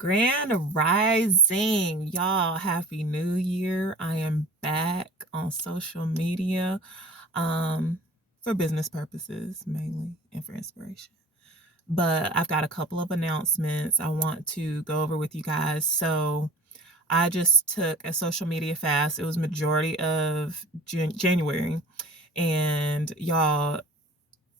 Grand Rising, y'all. Happy New Year. I am back on social media um, for business purposes mainly and for inspiration. But I've got a couple of announcements I want to go over with you guys. So I just took a social media fast. It was majority of January. And y'all,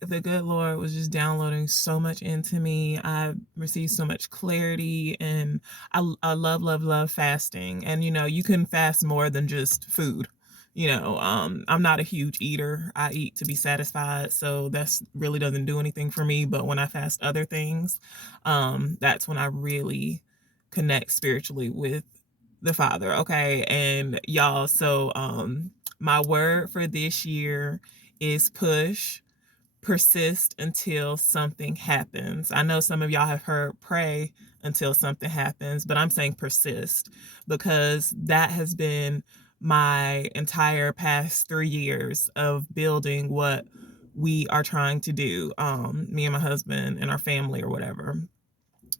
the good Lord was just downloading so much into me. I received so much clarity, and I love, love, love fasting. And you can fast more than just food. I'm not a huge eater. I eat to be satisfied, so that's really doesn't do anything for me. But when I fast other things, that's when I really connect spiritually with the Father. Okay, and y'all, so my word for this year is push, persist until something happens. I know some of y'all have heard pray until something happens, but I'm saying persist because that has been my entire past 3 years of building what we are trying to do, me and my husband and our family or whatever.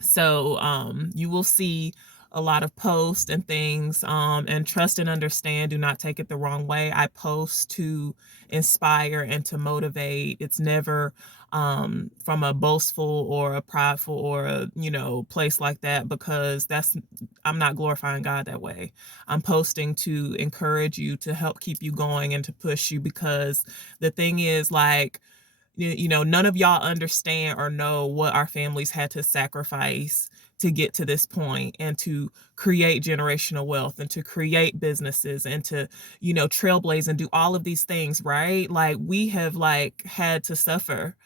So you will see a lot of posts and things, and trust and understand. Do not take it the wrong way. I post to inspire and to motivate. It's never from a boastful or a prideful or a place like that, because I'm not glorifying God that way. I'm posting to encourage you, to help keep you going and to push you, because the thing is, like, none of y'all understand or know what our families had to sacrifice to get to this point and to create generational wealth and to create businesses and to, trailblaze and do all of these things, right? Like, we have like had to suffer,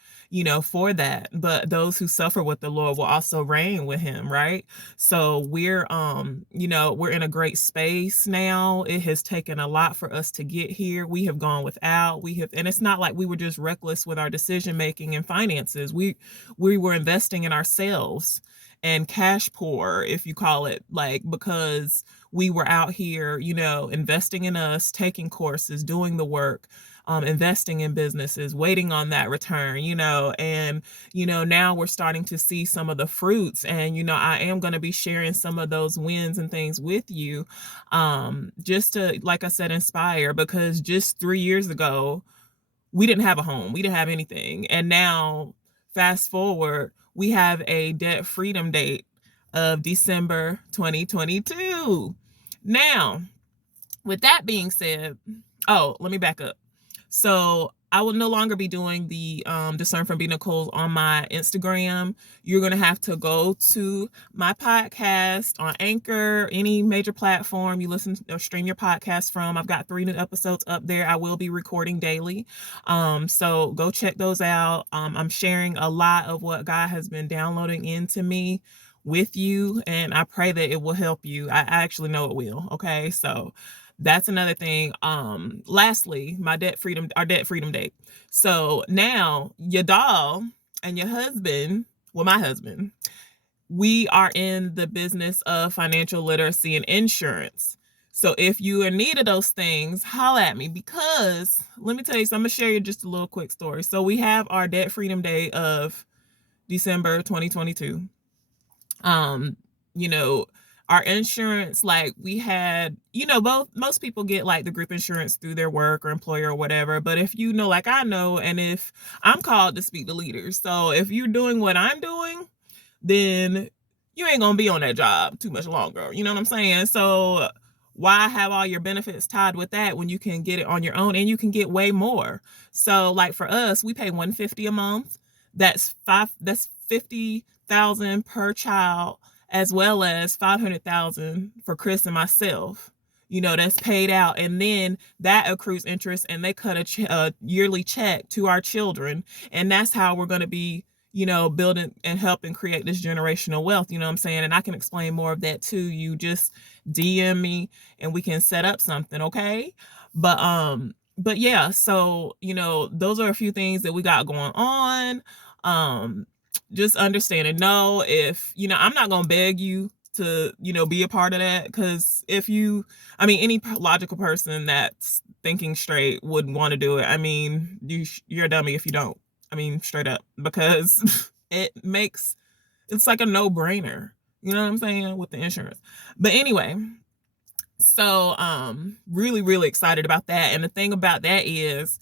for that. But those who suffer with the Lord will also reign with him, right? So we're in a great space now. It has taken a lot for us to get here. We have gone without. And it's not like we were just reckless with our decision making and finances. We were investing in ourselves and cash poor, if you call it, like, because we were out here, investing in us, taking courses, doing the work, investing in businesses, waiting on that return, and, now we're starting to see some of the fruits. And, I am going to be sharing some of those wins and things with you, just to, like I said, inspire, because just 3 years ago, we didn't have a home. We didn't have anything. And now, fast forward, we have a debt freedom date of December 2022. Now, with that being said, let me back up. So I will no longer be doing the Discern from B Nicole's on my Instagram. You're going to have to go to my podcast on Anchor, any major platform you listen or stream your podcast from. I've got 3 new episodes up there. I will be recording daily. So go check those out. I'm sharing a lot of what God has been downloading into me with you, and I pray that it will help you. I actually know it will. Okay, so that's another thing. Lastly, our debt freedom date. So now your doll and your husband, well, my husband, we are in the business of financial literacy and insurance. So if you are in need of those things, holla at me, because let me tell you, so I'm gonna share you just a little quick story. So we have our debt freedom day of December 2022. You know, our insurance, like, we had, most people get like the group insurance through their work or employer or whatever. But if like I know, and if I'm called to speak to leaders, so if you're doing what I'm doing, then you ain't gonna be on that job too much longer. You know what I'm saying? So why have all your benefits tied with that when you can get it on your own and you can get way more? So, like, for us, we pay $150 a month. That's 50,000 per child, as well as 500,000 for Chris and myself. That's paid out, and then that accrues interest, and they cut a yearly check to our children, and that's how we're going to be, building and helping create this generational wealth. You know what I'm saying? And I can explain more of that to you. Just DM me and we can set up something, okay? But yeah, so those are a few things that we got going on. Just understand and know, if I'm not gonna beg you to be a part of that, because any logical person that's thinking straight would want to do it. You're a dummy if you don't. Straight up, because it's like a no-brainer. You know what I'm saying? With the insurance. But anyway, so really, really excited about that. And the thing about that is,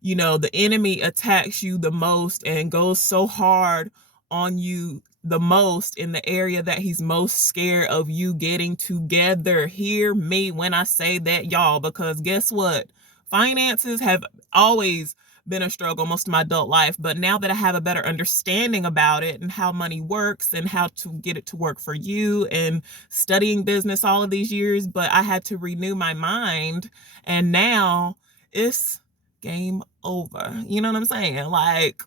you know, the enemy attacks you the most and goes so hard on you the most in the area that he's most scared of you getting together. Hear me when I say that, y'all, because guess what? Finances have always been a struggle most of my adult life, but now that I have a better understanding about it and how money works and how to get it to work for you, and studying business all of these years, but I had to renew my mind, and now it's game over. You know what I'm saying? Like,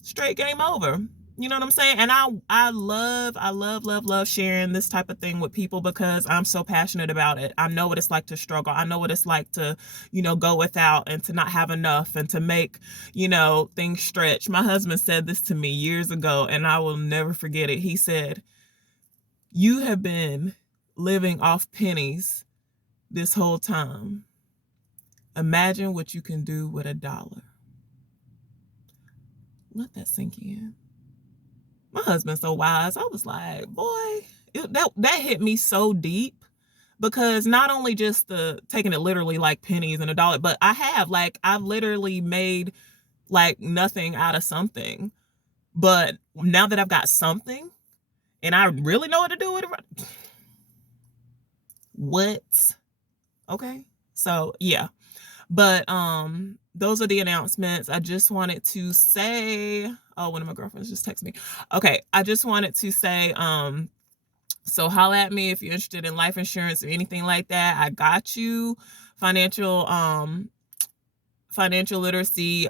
straight game over. You know what I'm saying? And I love sharing this type of thing with people because I'm so passionate about it. I know what it's like to struggle. I know what it's like to, you know, go without and to not have enough and to make, you know, things stretch. My husband said this to me years ago and I will never forget it. He said, "You have been living off pennies this whole time. Imagine what you can do with $1." Let that sink in. My husband's so wise. I was like, boy, that hit me so deep because not only just the taking it literally like pennies and $1, but I've literally made like nothing out of something. But now that I've got something and I really know what to do with it, what? Okay. So yeah. But those are the announcements. I just wanted to say, oh, one of my girlfriends just texted me. Okay, I just wanted to say, so holla at me if you're interested in life insurance or anything like that. I got you. Financial literacy,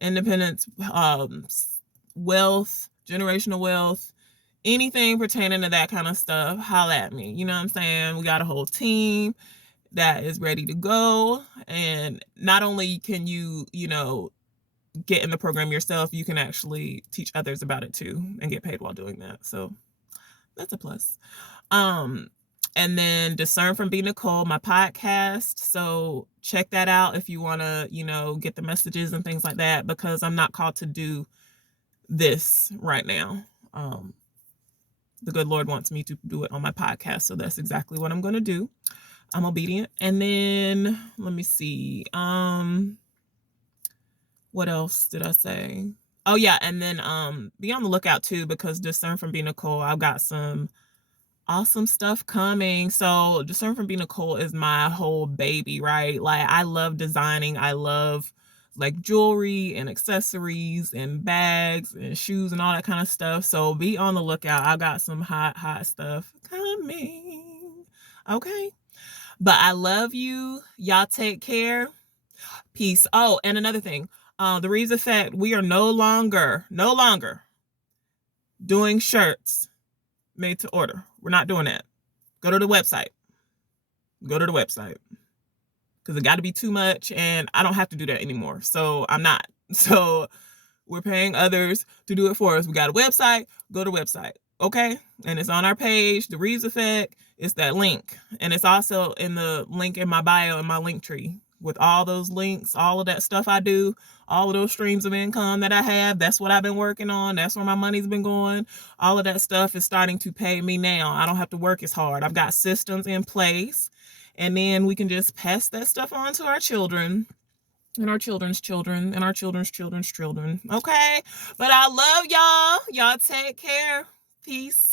independence, wealth, generational wealth, anything pertaining to that kind of stuff, holla at me. You know what I'm saying? We got a whole team that is ready to go. And not only can you, you know, get in the program yourself, you can actually teach others about it too and get paid while doing that. So that's a plus. And then Discern from B. Nicole, my podcast. So check that out if you want to, you know, get the messages and things like that, because I'm not called to do this right now. The good Lord wants me to do it on my podcast. So that's exactly what I'm going to do. I'm obedient. And then let me see. What else did I say? Oh yeah, and then be on the lookout too, because Discern from B. Nicole, I've got some awesome stuff coming. So Discern from B. Nicole is my whole baby, right? Like, I love designing. I love like jewelry and accessories and bags and shoes and all that kind of stuff. So be on the lookout. I got some hot stuff coming. Okay. But I love you. Y'all take care. Peace. Oh, and another thing. The Reeves Effect, we are no longer doing shirts made to order. We're not doing that. Go to the website. Because it got to be too much and I don't have to do that anymore. So I'm not. So we're paying others to do it for us. We got a website. Go to the website. Okay? And it's on our page, The Reeves Effect. It's that link. And it's also in the link in my bio in my link tree with all those links, all of that stuff I do, all of those streams of income that I have. That's what I've been working on. That's where my money's been going. All of that stuff is starting to pay me now. I don't have to work as hard. I've got systems in place. And then we can just pass that stuff on to our children and our children's children and our children's children's children. Okay? But I love y'all. Y'all take care. Peace.